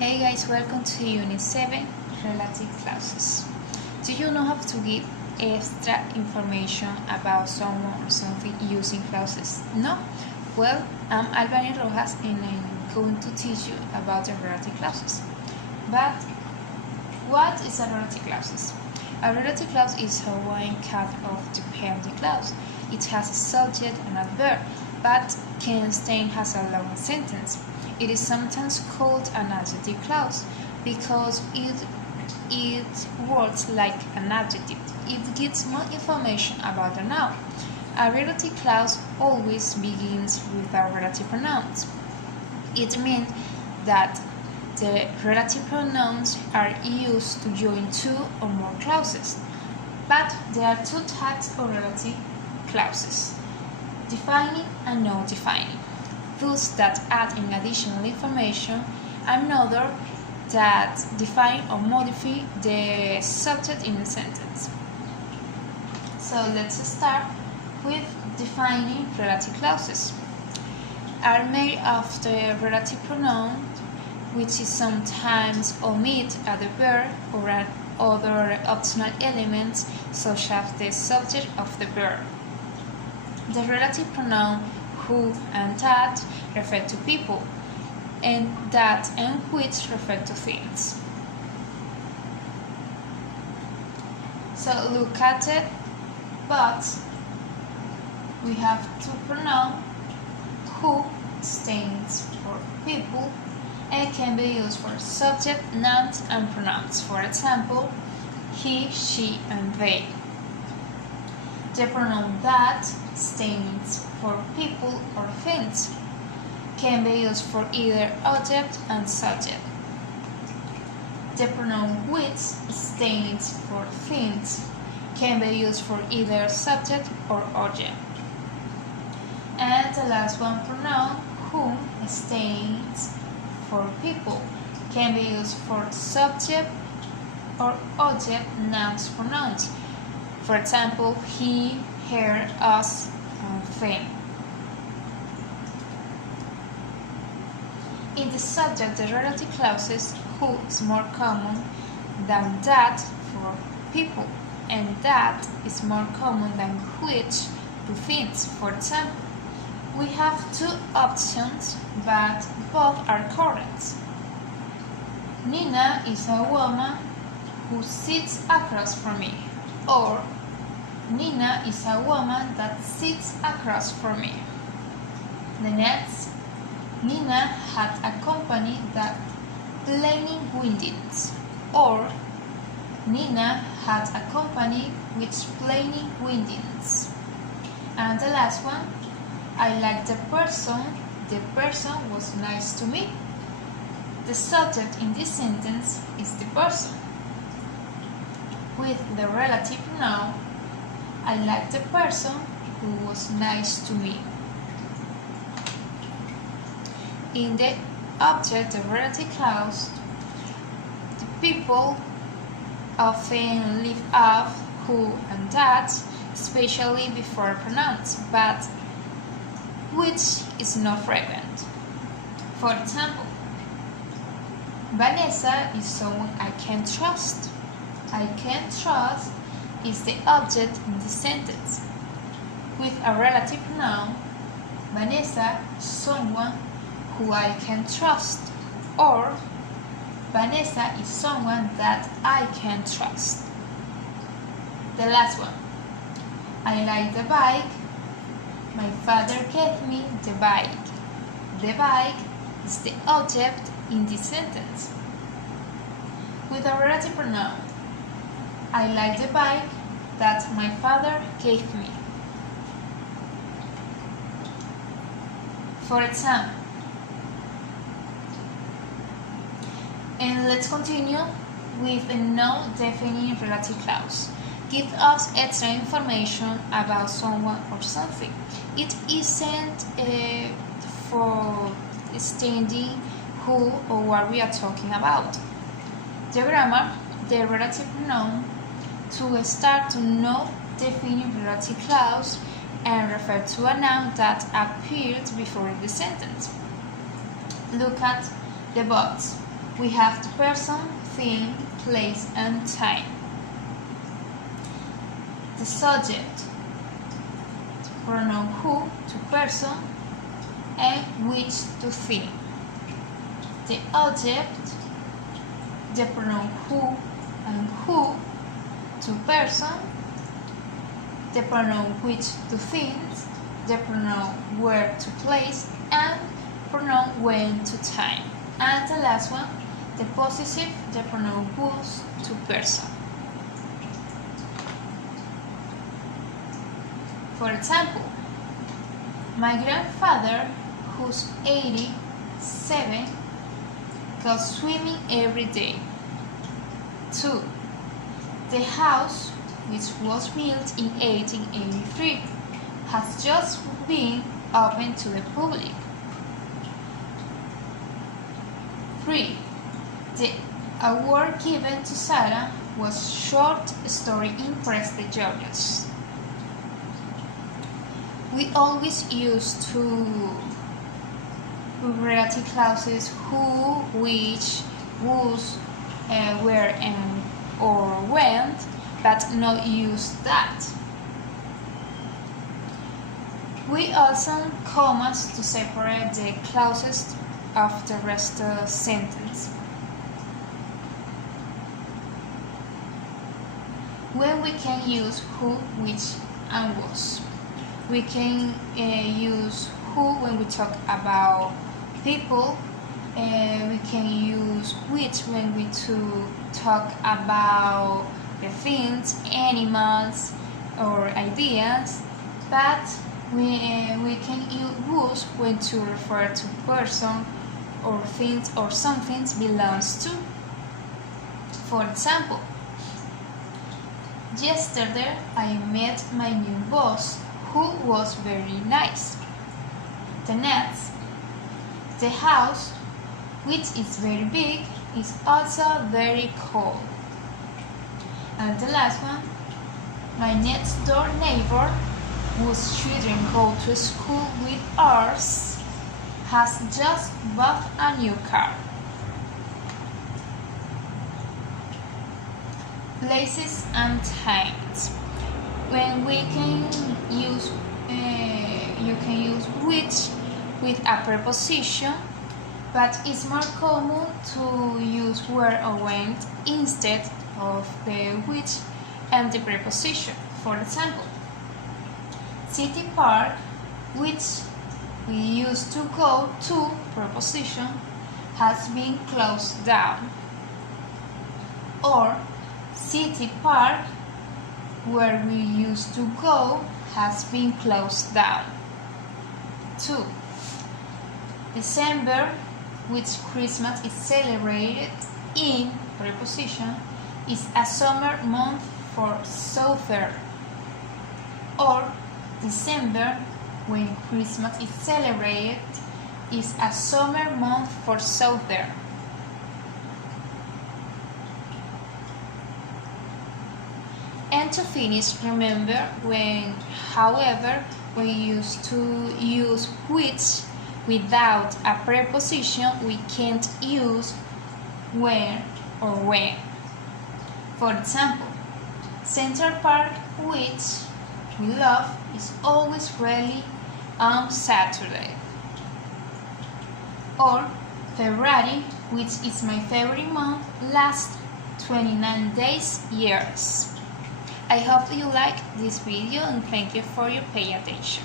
Hey guys, welcome to Unit 7 Relative Clauses. Do you know how to give extra information about someone or something using clauses? No? Well, I'm Albany Rojas and I'm going to teach you about the relative clauses. But what is a relative clause? A relative clause is a one kind of dependent clause. It has a subject and a verb, but can stand as a long sentence. It is sometimes called an adjective clause because it works like an adjective. It gives more information about the noun. A relative clause always begins with a relative pronouns. It means that the relative pronouns are used to join two or more clauses. But there are two types of relative clauses: defining and non-defining. Those that add in additional information, and another that define or modify the subject in the sentence. So let's start with defining relative clauses. Are made of the relative pronoun, which is sometimes omit the verb or other optional elements such as the subject of the verb. The relative pronoun who and that refer to people, and that and which refer to things. So look at it, but we have two pronouns. Who stands for people and can be used for subject, nouns, and pronouns. For example, he, she, and they. The pronoun that stands for people or things can be used for either object and subject. The pronoun which stands for things can be used for either subject or object. And the last one, pronoun whom stands for people can be used for subject or object nouns pronouns. For example, he, her, us, and them. In the subject, the relative clauses who is more common than that for people, and that is more common than which to things. For example, we have two options, but both are correct. Nina is a woman who sits across from me, or Nina is a woman that sits across from me. The next, Nina had a company that cleaning windows, or Nina had a company which cleaning windows. And the last one, I like the person was nice to me. The subject in this sentence is the person. With the relative pronoun, I like the person who was nice to me. In the object, the relative clause, the people often leave off who and that, especially before pronouns, but which is not frequent. For example, Vanessa is someone I can trust. I can trust is the object in the sentence. With a relative pronoun, Vanessa is someone who I can trust, or Vanessa is someone that I can trust. The last one, I like the bike. My father gave me the bike. The bike is the object in this sentence. With a relative pronoun, I like the bike that my father gave me. For example, and let's continue with the non-defining relative clause. Give us extra information about someone or something. It isn't for stating who or what we are talking about. The grammar, the relative pronoun, to start to non-defining relative clause and refer to a noun that appeared before the sentence. Look at the box. we have the person, thing, place, and time. The subject, the pronoun who to person, and which to thing. The object, the pronoun who and who to person, the pronoun which to things, the pronoun where to place, and pronoun when to time. And the last one, the possessive, the pronoun whose to person. For example, my grandfather, who's 87, goes swimming every day. 2. The house, which was built in 1883, has just been opened to the public. 3. The award given to Sarah was short story impressed the judges. We always use two relative clauses who, which, whose, where, and or when, but not use that. We also commas to separate the clauses of the rest of the sentence. When we can use who, which, and was. We can use who when we talk about people. We can use which when we talk about the things, animals, or ideas. But we can use whose when to refer to person or things or something belongs to. For example, yesterday I met my new boss, who was very nice. The next, the house, which is very big, is also very cold. And the last one, my next door neighbor, whose children go to school with ours, has just bought a new car. Places and times. When we can use, you can use which with a preposition, but it's more common to use where or when instead of the which and the preposition. For example, City Park, which we used to go to, preposition, has been closed down. Or City Park, where we used to go, has been closed down. 2. December, which Christmas is celebrated in, preposition, is a summer month for Southern. Or December, when Christmas is celebrated, is a summer month for Southern. And to finish, remember when, however, we used to use which without a preposition, we can't use where or when. For example, Central Park, which we love, is always ready on Saturday. Or February, which is my favorite month, lasts 29 days, years. I hope you liked this video and thank you for your pay attention.